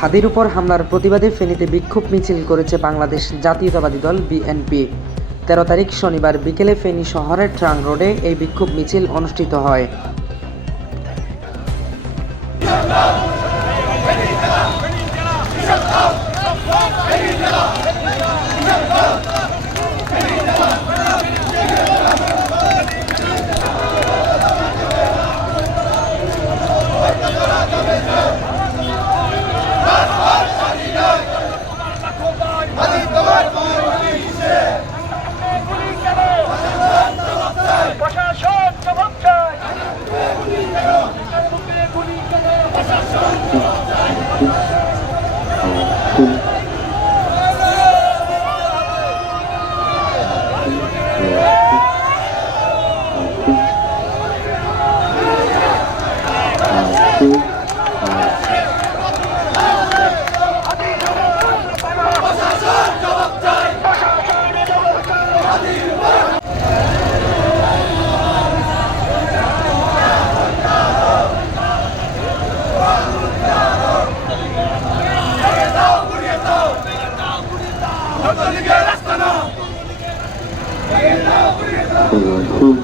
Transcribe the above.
হাদির উপর হামলার প্রতিবাদে ফেনীতে বিক্ষোভ মিছিল করেছে বাংলাদেশ জাতীয়তাবাদী দল বিএনপি। তেরো তারিখ শনিবার বিকেলে ফেনী শহরের ট্রাং রোডে এই বিক্ষোভ মিছিল অনুষ্ঠিত হয়। কিন্তু খুব